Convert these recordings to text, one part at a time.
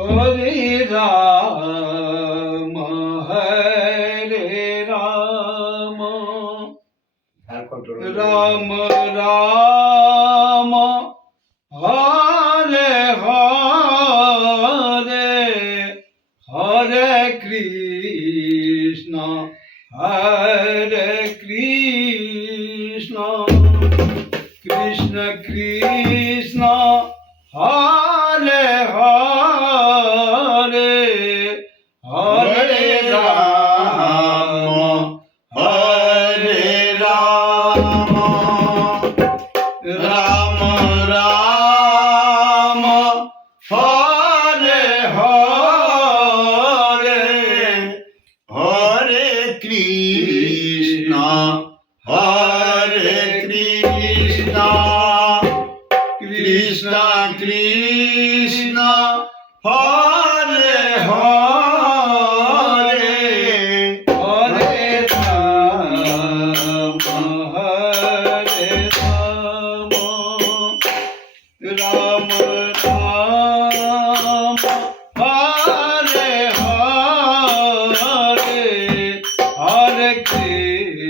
हरे राम हरे राम राम राम हरे हरे हरे कृष्ण कृष्ण कृष्ण हरे हरे हरे राम राम राम हरे हरे हरे कृष्ण कृष्ण कृष्ण हरे हरे हरे राम राम राम हरे हरे हरे कृष्ण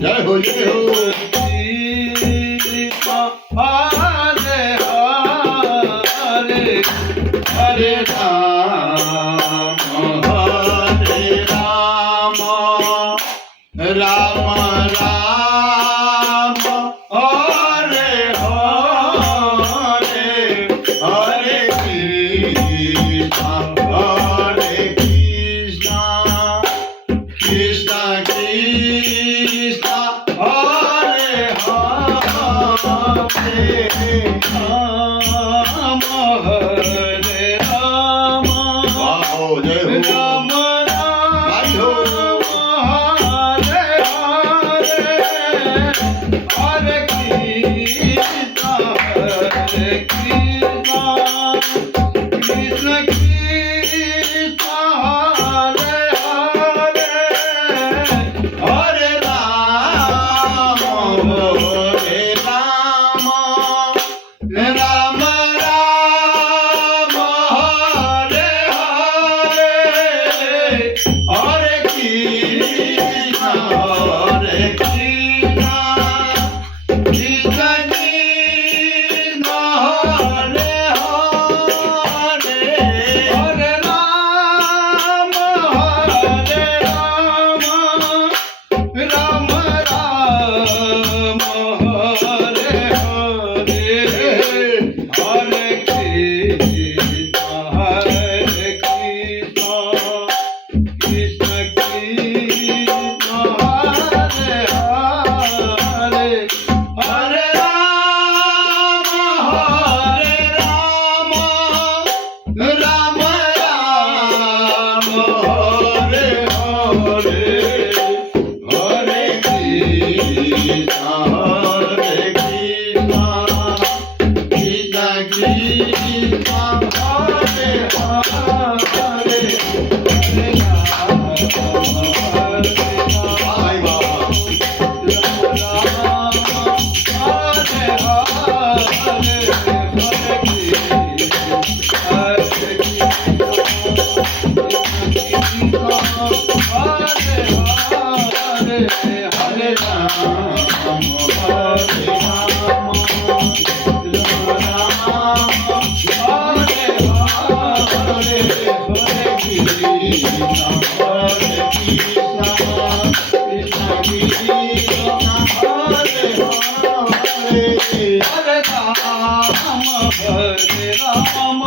जय हो जय हो हरे हरे हरे राम राम राम हरे हरे हरे कृष्ण कृष्ण कृष्ण हरे हरे राम हरे राम वाहो जय हो Ram Ram Hare Hare Hare Krishna Krishna Krishna Hare Hare Hare Ram Ram Ram Hare Hare Hare Krishna Krishna Krishna Hare Hare Hare Ram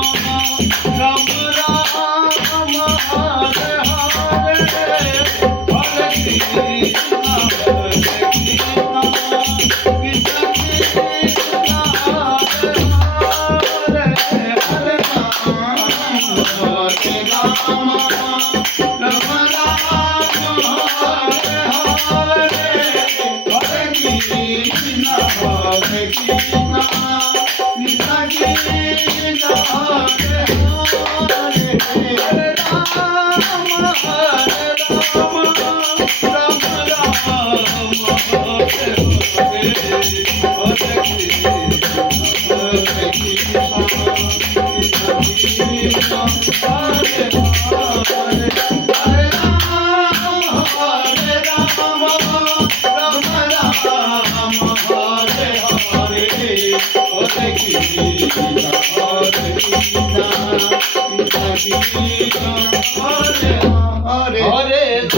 Ram Ram Hare Hare Hare Krishna Krishna Krishna Hare Hare Hare Ram Ram Ram Hare Hare Hare Krishna Krishna Krishna Hare Hare Hare Hare Hare Hare